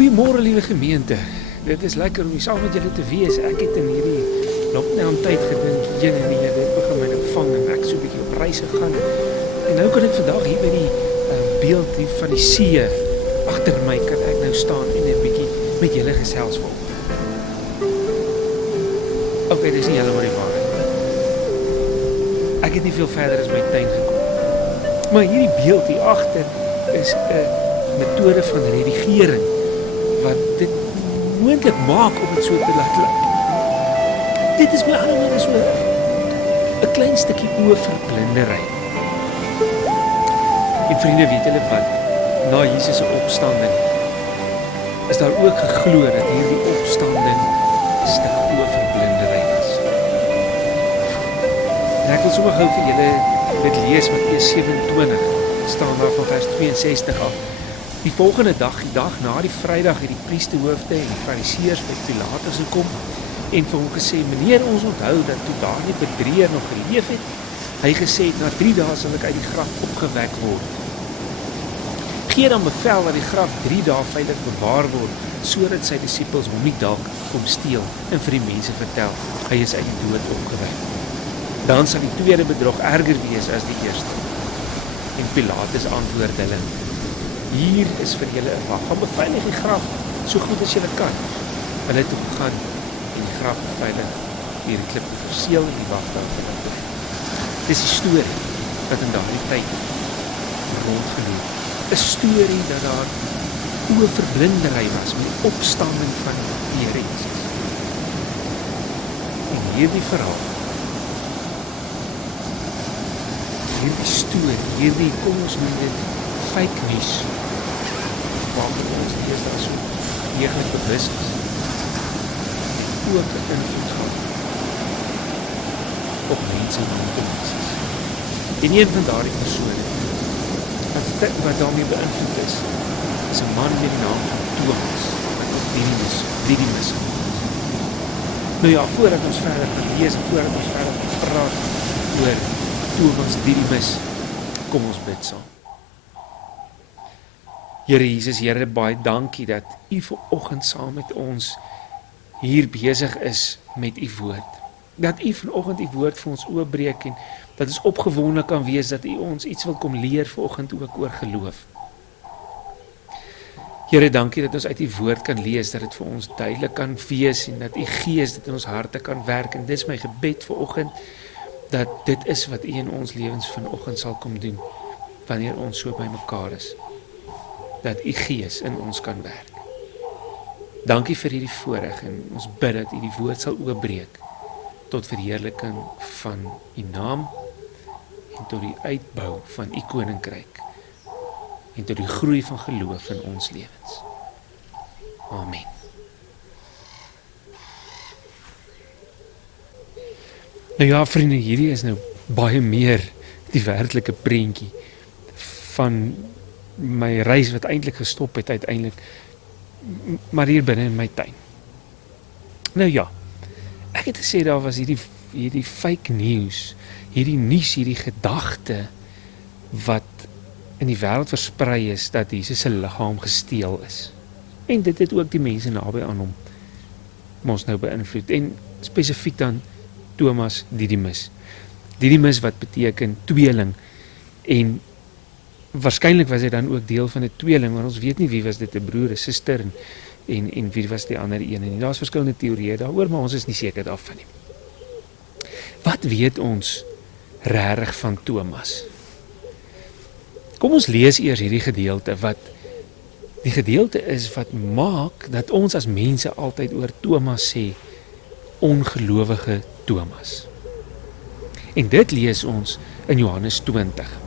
Goeiemôre liewe gemeente. Dit is lekker om saam met julle te wees. Ek het in hierdie lockdown tyd gedink, Here, dit begin my nou vang en ek so 'n bietjie op reis gegaan. En nou kan ek vandag hier by die beeld hier van die see agter my kan ek nou staan en 'n bietjie met julle gesels wil. Okay, dis nie heeltemal die waarheid. Ek het nie veel verder as my tuin gekom. Maar hierdie beeld hier agter is 'n metode van redigering wat dit moontlik maak om dit so te laat lyk. Dit is met ander woorde so 'n klein stukkie oorverblindery. En vriende, weet julle wat? Na Jesus se opstanding is daar ook geglo dat hierdie opstanding 'n stuk oorverblindery is. En ek wil sommer gou vir julle dit lees, Matteus 27, staan daar van vers 62 af. Die volgende dag, die dag na die Vrydag, het die priesterhoofde en die fariseërs by Pilatus gekom en vir hom gesê, meneer, ons onthou dat toe daardie bedrieger nog geleef het, hy gesê het, na 3 dae sal ek uit die graf opgewek word. Gee dan bevel dat die graf 3 dae veilig bewaar word, sodat sy disippels hom nie dalk kom steel en vir die mense vertel, hy is uit die dood opgewek. Dan sal die tweede bedrog erger wees as die eerste. En Pilatus antwoord hulle, hier is vir julle 'n wag, gaan beveilig die graf so goed as julle kan. Hulle het toe gegaan en die graf veilig deur die klip te verseël en die wag daar te laat bly. Dis 'n storie wat in daardie tyd rondgeloop. 'n Storie dat daar oorverblindery was met die opstanding van die Here Jesus. En hierdie verhaal, hierdie storie, kom ons noem dit fake news, waarvan ons deesdae so deeglik bewus is, het ook 'n invloed gehad op mense rondom Jesus. En een van daardie persone wat daarmee beïnvloed is 'n man met die naam van Thomas, wat ook Didymus. Nou ja, voordat ons verder gaan lees en voordat ons verder gaan praat oor Thomas Didymus, kom ons bid saam. Here Jesus, Here, baie dankie dat U vanoggend saam met ons hier besig is met U woord. Dat U vanoggend U woord vir ons oopbreek en dat ons opgewonde kan wees dat U ons iets wil kom leer vanoggend ook oor geloof. Here, dankie dat ons uit U woord kan lees, dat dit vir ons duidelik kan wees en dat U Gees dit in ons harte kan werk. En dit is my gebed vanoggend dat dit is wat U in ons lewens vanoggend sal kom doen wanneer ons so by mekaar is. Dat U Gees in ons kan werk. Dankie vir hierdie voorreg en ons bid dat U die woord sal oopbreek tot verheerliking van U naam en tot die uitbou van U koninkryk en tot die groei van geloof in ons lewens. Amen. Nou ja, vriende, hierdie is nou baie meer die werklike prentjie van my reis wat eintlik gestop het uiteindelik, maar hier binne in my tuin. Nou ja, ek het gesê daar was hierdie fake news, hierdie gedagte wat in die wêreld versprei is dat Jesus se liggaam gesteel is. En dit het ook die mense naby aan hom ons nou beïnvloed en spesifiek dan Thomas Didymus. Didymus wat beteken tweeling en waarskynlik was hy dan ook deel van 'n tweeling, want ons weet nie wie was dit, 'n broer, 'n suster en wie was die ander een nie. Daar's verskillende teorieë daaroor, maar ons is nie seker daarvan nie. Wat weet ons regtig van Thomas? Kom ons lees eers hierdie gedeelte wat die gedeelte is wat maak dat ons as mense altyd oor Thomas sê ongelowige Thomas. En dit lees ons in Johannes 20.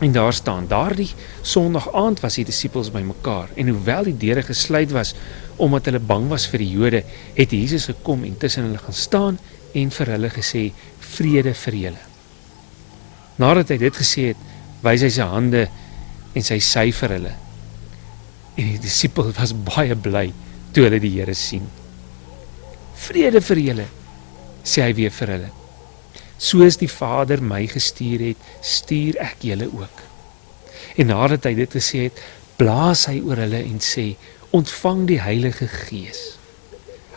En daar staan, daardie Sondag aand was die disippels by mekaar, en hoewel die deure gesluit was, omdat hulle bang was vir die Jode, het Jesus gekom en tussen hulle gaan staan en vir hulle gesê, vrede vir julle. Nadat hy dit gesê het, wys hy sy hande en sy sy vir hulle. En die disipel was baie bly toe hulle die Here sien. Vrede vir julle, sê hy weer vir hulle. Soos die Vader my gestuur het, stuur ek julle ook. En nadat hy dit gesê het, blaas hy oor hulle en sê, ontvang die Heilige Gees.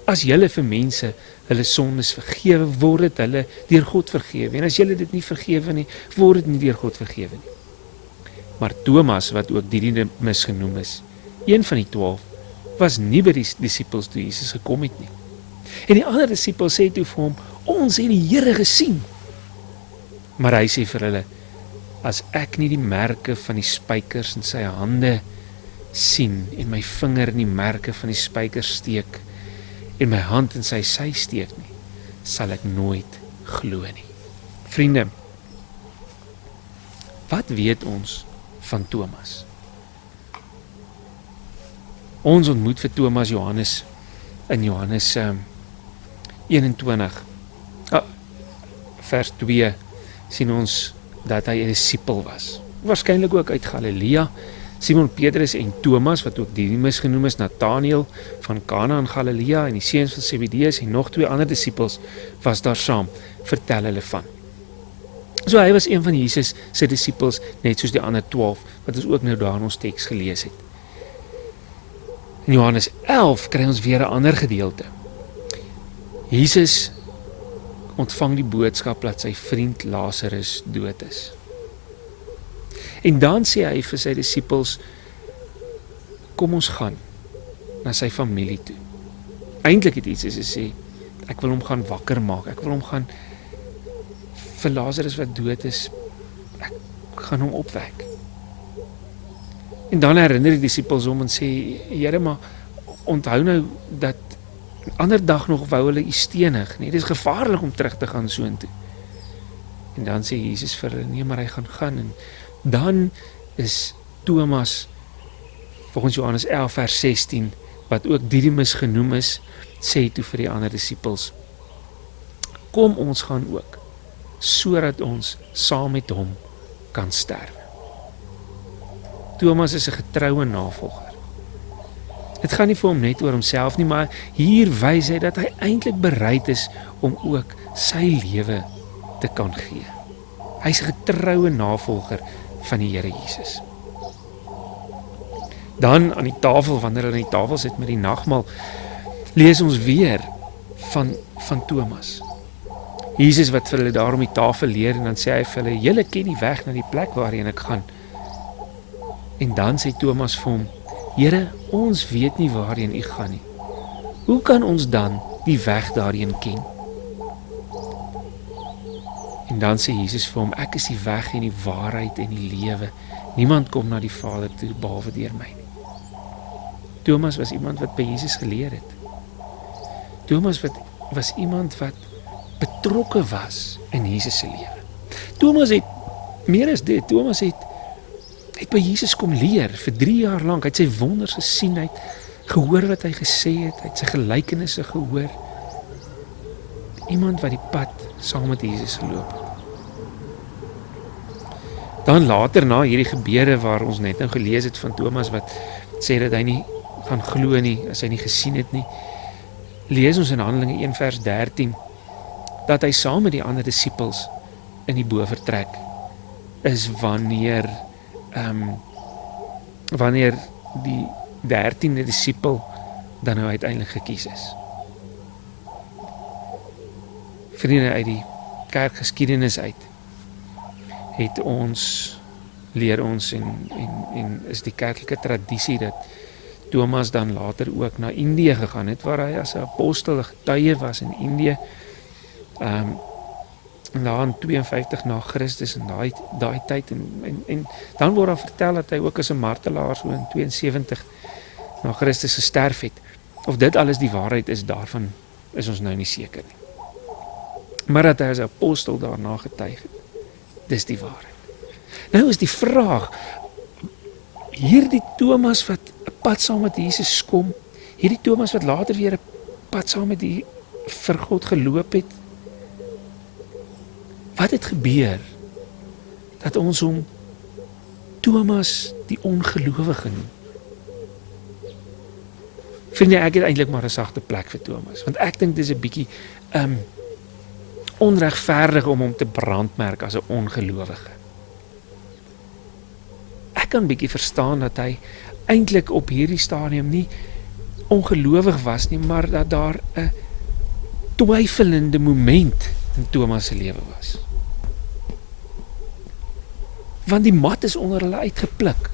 As julle vir mense hulle sondes vergewe, word dit hulle deur God vergewe. En as julle dit nie vergewe nie, word dit nie deur God vergewe nie. Maar Thomas, wat ook Didymus genoem is, een van die 12, was nie by die disippels toe Jesus gekom het nie. En die ander disippels sê toe vir hom, ons het die Here gesien. Maar hy sê vir hulle, as ek nie die merke van die spykers in sy hande sien en my vinger in die merke van die spykers steek en my hand in sy sy steek nie, sal ek nooit glo nie. Vriende, wat weet ons van Thomas? Ons ontmoet vir Thomas Johannes in Johannes 21 vers 2 sien ons dat hy 'n disipel was. Waarskynlik ook uit Galilea. Simon Petrus en Thomas, wat ook Didymus genoem is, Nathanael van Kana in Galilea en die seuns van Zebedeus en nog 2 ander disippels was daar saam, vertel hulle van. So hy was een van Jesus se disippels, net soos die ander 12, wat ons ook nou daar in ons teks gelees het. In Johannes 11 kry ons weer 'n ander gedeelte. Jesus ontvang die boodskap dat sy vriend Lazarus dood is. En dan sê hy vir sy disippels, kom ons gaan na sy familie toe. Eintlik het Jesus gesê, ek wil hom gaan wakker maak, ek wil hom gaan vir Lazarus wat dood is, ek gaan hom opwek. En dan herinner die disippels hom en sê, Here, maar onthou nou dat ander dag nog wou hulle u stenig, nee, dit is gevaarlik om terug te gaan soontoe. En dan sê Jesus vir hulle, nee, maar hy gaan. En dan is Thomas, volgens Johannes 11 vers 16, wat ook Didymus genoem is, sê toe vir die ander disippels, kom ons gaan ook, sodat ons saam met hom kan sterwe. Thomas is 'n getroue navolger. Dit gaan nie vir hom net oor homself nie, maar hier wys hy dat hy eintlik bereid is om ook sy lewe te kan gee. Hy's 'n getroue navolger van die Here Jesus. Dan aan die tafel, wanneer hulle aan die tafel sit met die nagmaal, lees ons weer van Thomas. Jesus wat vir hulle daar om die tafel leer, en dan sê hy vir hulle, julle ken die weg na die plek waarheen ek gaan. En dan sê Thomas vir hom, Here, ons weet nie waarheen u gaan nie. Hoe kan ons dan die weg daarheen ken? En dan sê Jesus vir hom, ek is die weg en die waarheid en die lewe. Niemand kom na die Vader toe behalwe deur my nie. Thomas was iemand wat by Jesus geleer het. Thomas was iemand wat betrokke was in Jesus se lewe. Thomas het, meer as dit, Thomas het by Jesus kom leer vir 3 jaar lank. Hy het sy wonders gesien, hy het gehoor wat hy gesê het, hy het sy gelykenisse gehoor. Iemand wat die pad saam met Jesus geloop het. Dan later na hierdie gebeure waar ons net nou gelees het van Thomas wat sê dat hy nie gaan glo nie, as hy nie gesien het nie, lees ons in Handelinge 1 vers 13 dat hy saam met die ander disippels in die bovertrek is wanneer die 13de disipel dan nou uiteindelik gekies is. Vriende, uit die kerkgeskiedenis uit leer ons en is die kerklike tradisie dat Thomas dan later ook na Indië gegaan het, waar hy as 'n apostel getuie was in Indië. Daar in 52 na Christus in daai tyd en dan word daar vertel dat hy ook as 'n martelaar so in 72 na Christus gesterf het. Of dit alles die waarheid is, daarvan is ons nou nie seker nie. Maar dat hy as 'n apostel daarna getuig het, dis die waarheid. Nou is die vraag, hierdie Thomas wat 'n pad saam met Jesus kom, hierdie Thomas wat later weer 'n pad saam met die vir God geloop het, wat het gebeur dat ons hom Thomas die ongelowige noem? Vriende, ek het eintlik maar 'n sagte plek vir Thomas, want ek dink dis 'n bietjie onregverdig om hom te brandmerk as 'n ongelowige. Ek kan bietjie verstaan dat hy eintlik op hierdie stadium nie ongelowig was nie, maar dat daar 'n twyfelende moment in Thomas se lewe was. Want die mat is onder hulle uitgepluk.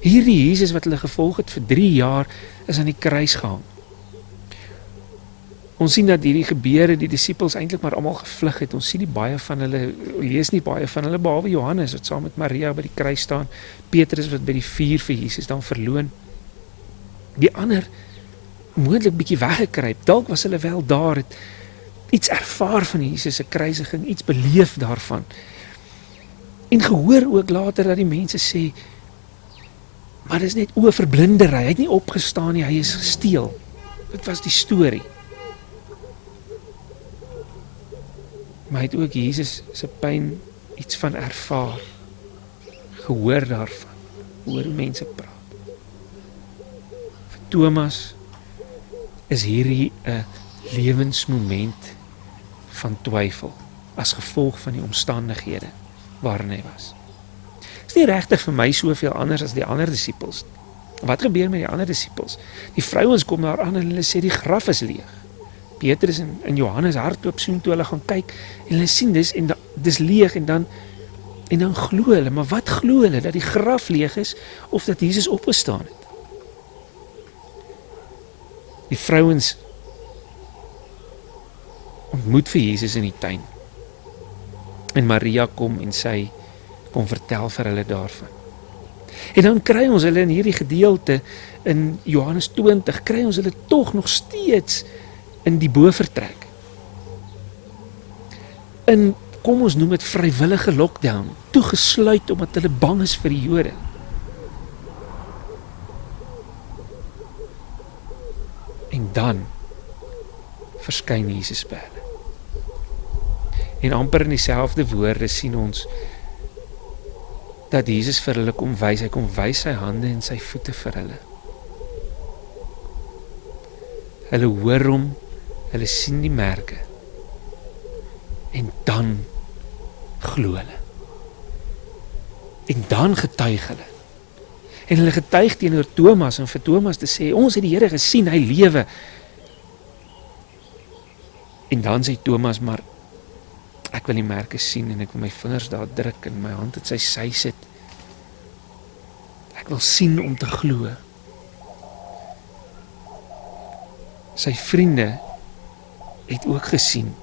Hierdie Jesus wat hulle gevolg het vir 3 jaar, is aan die kruis gehang. Ons sien dat hierdie gebeure, die disippels eintlik maar almal gevlug het. Ons sien nie baie van hulle, lees nie baie van hulle, behalwe Johannes wat saam met Maria by die kruis staan, Petrus wat by die vuur vir Jesus dan verloon. Die ander, moontlik bietjie weggekruip, dalk was hulle wel daar, het iets ervaar van Jesus se kruisiging, iets beleef daarvan. En gehoor ook later dat die mense sê, maar dit is net oorverblindery, hy het nie opgestaan nie, hy is gesteel. Dit was die storie. Maar hy het ook Jesus se pyn iets van ervaar, gehoor daarvan, hoor hoe mense praat. Vir Thomas is hierdie 'n lewensmoment van twyfel, as gevolg van die omstandighede waarin hy was. Dit is nie regtig vir my soveel anders as die ander disippels. Wat gebeur met die ander disippels? Die vrouens kom daar aan en hulle sê die graf is leeg. Petrus en Johannes hardloop soontoe hulle gaan kyk en hulle sien dis leeg en dan glo hulle, maar wat glo hulle? Dat die graf leeg is of dat Jesus opgestaan het? Die vrouens ontmoet vir Jesus in die tuin. En Maria kom en sy kom vertel vir hulle daarvan. En dan kry ons hulle in hierdie gedeelte in Johannes 20, kry ons hulle tog nog steeds in die bovertrek. In, kom ons noem dit vrywillige lockdown, toegesluit omdat hulle bang is vir die Jode. En dan verskyn Jesus by hulle. En amper in dieselfde woorde sien ons dat Jesus vir hulle kom wys, hy kom wys sy hande en sy voete vir hulle. Hulle hoor hom, hulle sien die merke en dan glo hulle. En dan getuig hulle. En hulle getuig teenoor Thomas en vir Thomas te sê, ons het die Here gesien, hy lewe. En dan sê Thomas, maar ek wil die merke sien en ek wil my vingers daar druk en my hand in sy sy sit. Ek wil sien om te glo. Sy vriende het ook gesien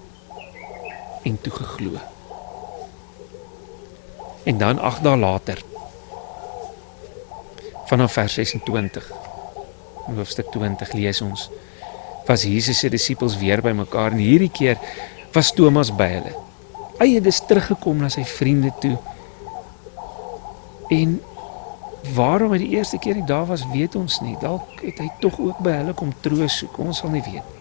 en toe geglo. En dan 8 dae later, vanaf vers 26, in hoofstuk 20 lees ons, was Jesus se disippels weer by mekaar en hierdie keer was Thomas by hulle. Hy het dus teruggekom na sy vriende toe. En waarom hy die eerste keer nie daar was, weet ons nie. Dalk het hy tog ook by hulle kom troos soek, ons sal nie weet nie.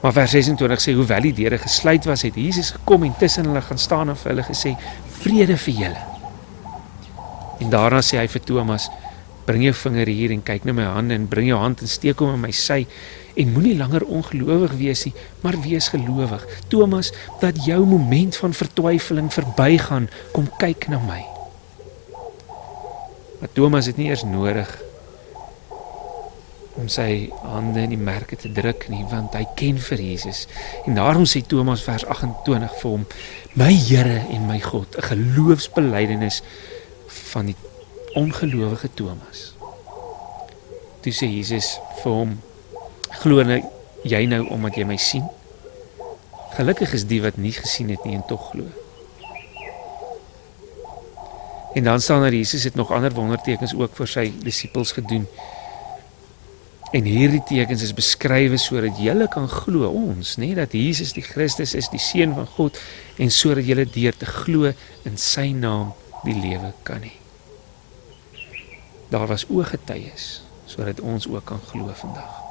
Maar vers 26 sê, hoewel die deure gesluit was, het Jesus gekom en tussen hulle gaan staan en vir hulle gesê, vrede vir julle. En daarna sê hy vir Thomas, bring jou vinger hier en kyk na my hande en bring jou hand en steek hom in my sy en moenie langer ongelowig wees nie, maar wees gelowig. Thomas, dat jou moment van vertwyfeling verbygaan, kom kyk na my. Maar Thomas het nie eers nodig om sy hande in die merke te druk nie, want hy ken vir Jesus. En daarom sê Thomas vers 28 vir hom, my Here en my God, 'n geloofsbelydenis van die ongelowige Thomas. Toe sê Jesus vir hom, glo jy nou omdat jy my sien? Gelukkig is die wat nie gesien het nie en tog glo. En dan staan daar, Jesus het nog ander wondertekens ook vir sy disippels gedoen. En hierdie tekens is beskrywe sodat julle kan glo, ons, nee, dat Jesus die Christus is, die Seun van God, en sodat julle deur te glo in sy naam die lewe kan hê. Daar was ooggetuies, sodat ons ook kan glo vandag.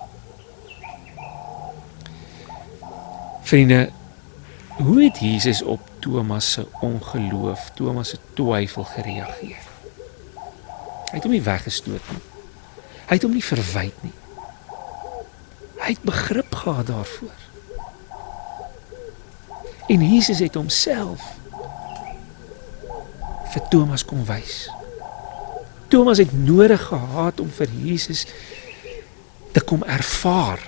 Vriende, hoe het Jesus op Thomas se ongeloof, Thomas se twyfel gereageer? Hy het hom nie weggestoot nie. Hy het hom nie verwyd nie. Hy het begrip gehad daarvoor. En Jesus het homself vir Thomas kom wys. Thomas het nodig gehad om vir Jesus te kom ervaar.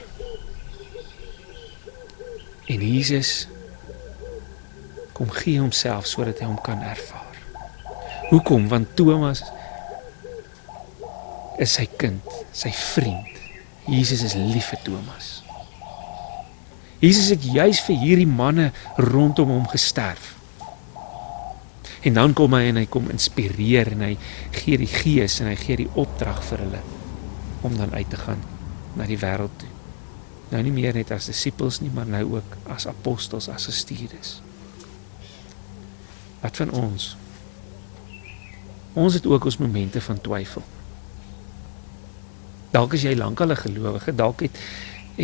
En Jesus kom gee homself sodat hy hom kan ervaar. Hoekom? Want Thomas is sy kind, sy vriend. Jesus is lief vir Thomas. Jesus het juis vir hierdie manne rondom hom gesterf. En dan kom hy en hy kom inspireer en hy gee die gees en hy gee die opdrag vir hulle om dan uit te gaan na die wêreld toe. Nou nie meer net as disippels nie, maar nou ook as apostels, as gestuurdes. Wat van ons? Ons het ook ons momente van twyfel. Dalk is jy lankal 'n gelowige, dalk het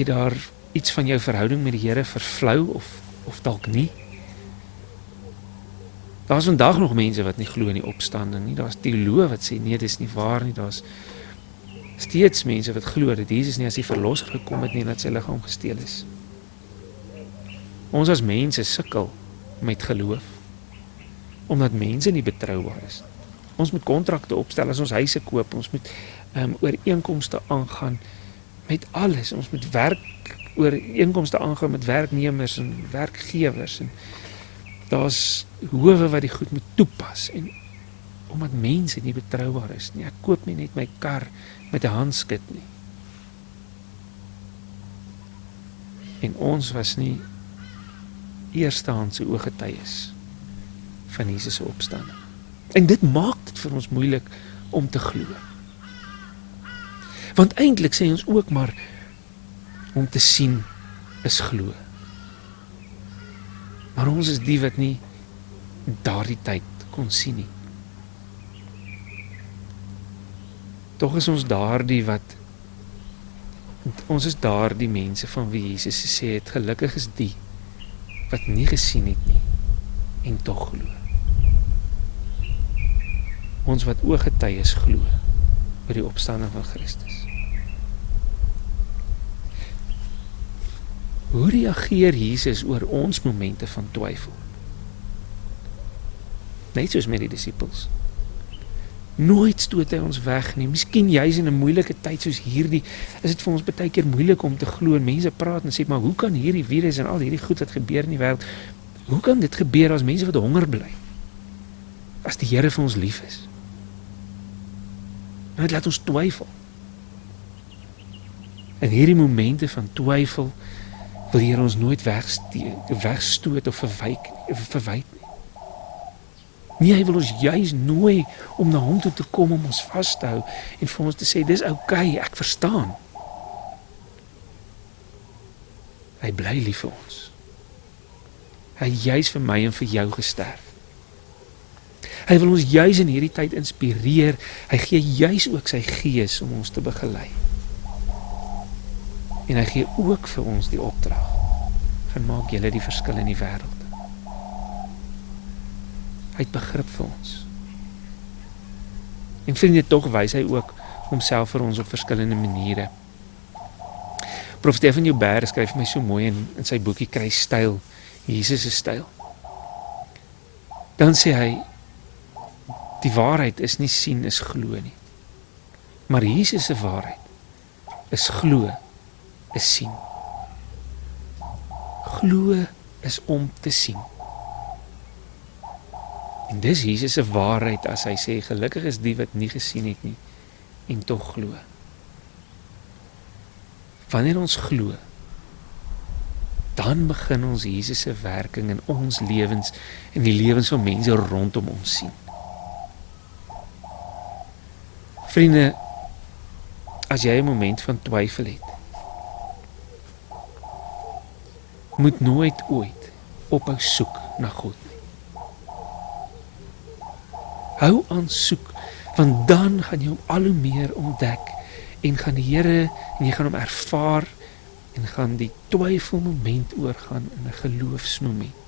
daar iets van jou verhouding met die Here vervlou of dalk nie. Daar's vandag nog mense wat nie glo in die opstanding nie. Daar's teoloë wat sê nee, dis nie waar nie. Daar's steeds mense wat glo dat Jesus nie as die verlosser gekom het nie en dat sy liggaam gesteel is. Ons as mense sukkel met geloof omdat mense nie betroubaar is. Ons moet kontrakte opstel as ons huise koop, ons moet ooreenkomste aangaan met alles. Ons moet ooreenkomste aangaan met werknemers en werkgewers en daar's howe wat die goed moet toepas en omdat mense nie betroubaar is nie. Ek koop nie net my kar met 'n handskit nie. En ons was nie eerstehandse ooggetuies van Jesus se opstanding. En dit maak dit vir ons moeilik om te glo. Want eintlik sê ons ook maar om te sien is glo. Maar ons is die wat nie daardie tyd kon sien nie. Tog is ons daardie mense van wie Jesus gesê het, gelukkig is die wat nie gesien het nie en tog glo. Ons wat ooggetuies glo oor die opstanding van Christus. Hoe reageer Jesus oor ons momente van twyfel? Net soos met die disippels. Nooit stoot hy ons weg nie. Miskien juis in 'n moeilike tyd soos hierdie, is dit vir ons baie keer moeilik om te glo. En mense praat en sê, maar hoe kan hierdie virus en al hierdie goed wat gebeur in die wêreld, hoe kan dit gebeur as mense wat honger bly? As die Here vir ons lief is. Nou dit laat ons twyfel. En hierdie momente van twyfel wil die Here ons nooit wegstoot of verwyd nie. Nee, hy wil ons juis nooi om na hom toe te kom om ons vas te hou en vir ons te sê, dis okay, ek verstaan. Hy bly lief vir ons. Hy het juis vir my en vir jou gesterf. Hy wil ons juis in hierdie tyd inspireer. Hy gee juis ook sy gees om ons te begelei. En hy gee ook vir ons die opdrag. Gaan maak julle die verskil in die wêreld. Hy het begrip vir ons. En vriende, tog wys hy ook homself vir ons op verskillende maniere. Prof. Stefan Joubert skryf my so mooi in sy boekie Kry Styl, Jesus se styl. Dan sê hy, die waarheid is nie sien, is glo nie. Maar Jesus se waarheid is glo, is sien. Glo is om te sien. En dis Jesus se waarheid as hy sê, gelukkig is die wat nie gesien het nie, en tog glo. Wanneer ons glo, dan begin ons Jesus se werking in ons lewens en die lewens van mense rondom ons sien. Vriende, as jy 'n moment van twyfel het, moet nooit ooit ophou soek na God nie. Hou aan soek, want dan gaan jy hom al hoe meer ontdek en gaan die Here en jy gaan hom ervaar en gaan die twyfelmoment oorgaan in 'n geloofsmoment.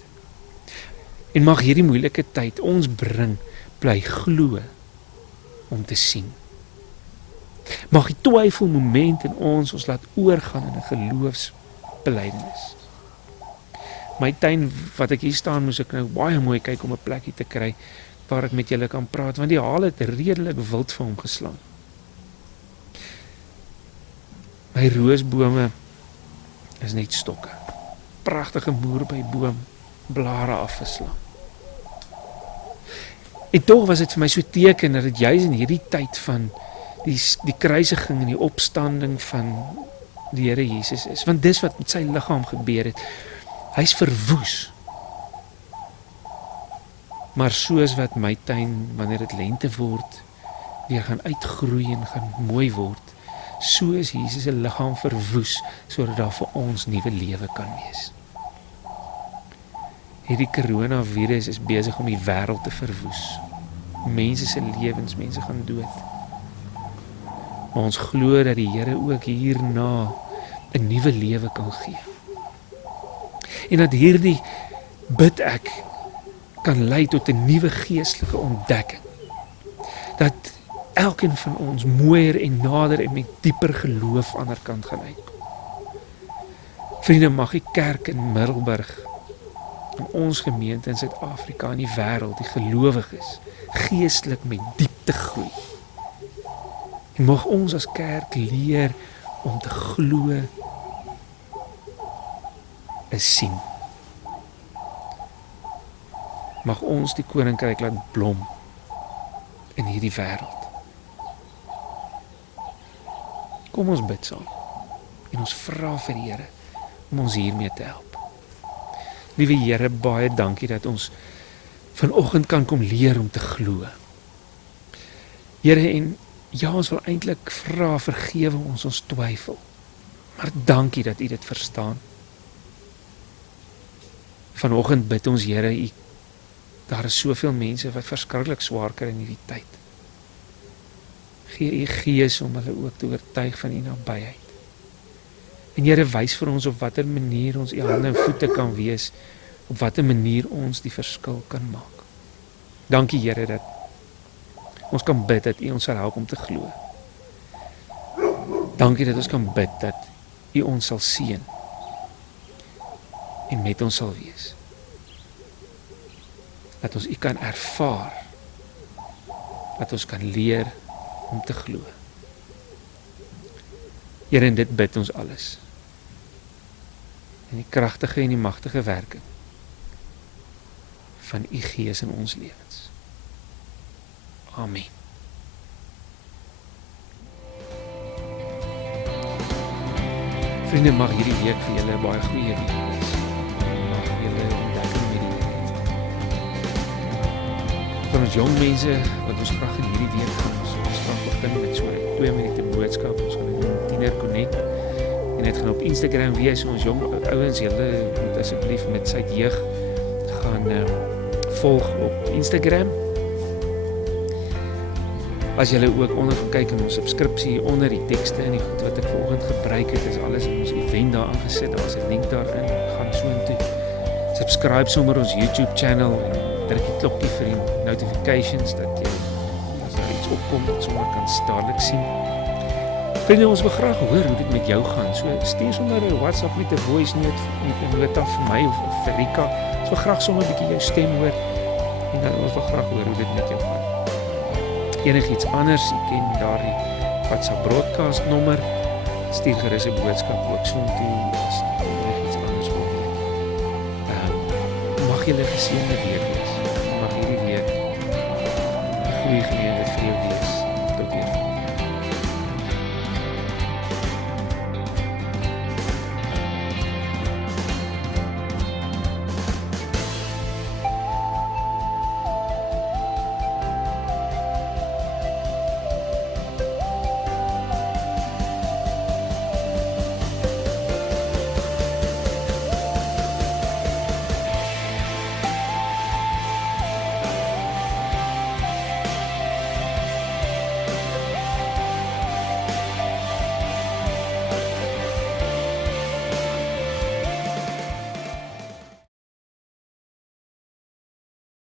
En mag hierdie moeilike tyd ons bly glo om te sien. Mag die twyfelmoment in ons laat oorgaan in 'n geloofsbelydenis. My tuin wat ek hier staan, moes ek nou baie mooi kyk om 'n plekkie te kry waar ek met julle kan praat, want die haal het redelik wild vir hom geslaan. My roosbome is net stokke. Pragtige moerbeiboom, blare afgeslaan. En tog was dit vir my so teken dat dit juis in hierdie tyd van die kruisiging en die opstanding van die Here Jesus is. Want dis wat met sy liggaam gebeur het. Hy's verwoes. Maar soos wat my tuin, wanneer dit lente word, weer gaan uitgroei en gaan mooi word, so is Jesus se liggaam verwoes, sodat daar vir ons nuwe lewe kan wees. Hierdie coronavirus is besig om die wêreld te verwoes. Mense se lewens, mense gaan dood. Maar ons glo dat die Here ook hierna 'n nuwe lewe kan gee. En dat hierdie bid ek kan lei tot 'n nuwe geestelike ontdekking. Dat elkeen van ons mooier en nader en met dieper geloof aan die ander kant gaan uitkom. Vriende, mag die kerk in Middelburg, in ons gemeente in Suid-Afrika en die wêreld, die gelowiges, geestelik met diepte groei. En mag ons as kerk leer om te glo is sien. Mag ons die koninkryk laat blom in hierdie wêreld. Kom ons bid saam en ons vra vir die Here om ons hiermee te help. Liewe Here, baie dankie dat ons vanoggend kan kom leer om te glo. Here, en ja, ons wil eintlik vra, vergewe ons twyfel. Maar dankie dat U dit verstaan. Vanoggend bid ons, Here, daar is soveel mense wat verskriklik swaar kry in hierdie tyd. Gee U Gees om hulle ook te oortuig van U nabyheid. En Here, wys vir ons op watter manier ons U hande en voete kan wees, op watter manier ons die verskil kan maak. Dankie Here dat ons kan bid dat U ons sal help om te glo. Dankie dat ons kan bid dat U ons sal seën en met ons sal wees. Dat ons U kan ervaar, dat ons kan leer om te glo. Here, en dit bid ons alles. In die kragtige en die magtige werking van U Gees in ons lewens. Amen. Vriende, mag hierdie week vir julle 'n baie goeie week wees. Mag julle lekker met die vir ons jong mense wat ons graag in hierdie week gaan ons graag begin met so 'n 2 minute boodskap. Ons gaan doen Tiener Connect en dit gaan op Instagram wees. Ons jong ouens, julle moet asseblief met sy jeug gaan volg op Instagram. As julle ook onder gaan kyk in ons subskripsie onder die tekste en die goed wat ek vanoggend gebruik het, is alles in ons event daar aangesit. Daar is 'n link daarin. Gaan so intoe. Subscribe sommer ons YouTube channel en druk die klokkie vir die notifications dat jy as daar iets opkom dat sommer kan dadelik sien. Vriende, ons wil graag hoor hoe dit met jou gaan. So stuur sommer 'n WhatsApp met 'n voice note met 'n nota vir my of vir Rika. Ons wil graag sommer 'n bietjie jou stem hoor en dan ons wil graag hoor hoe dit met jou gaan. Enigiets anders, jy ken daardie WhatsApp broadcast nommer, stuur gerus 'n boodskap ook soontoe as jy enigiets anders wil weet. Mag julle geseënde week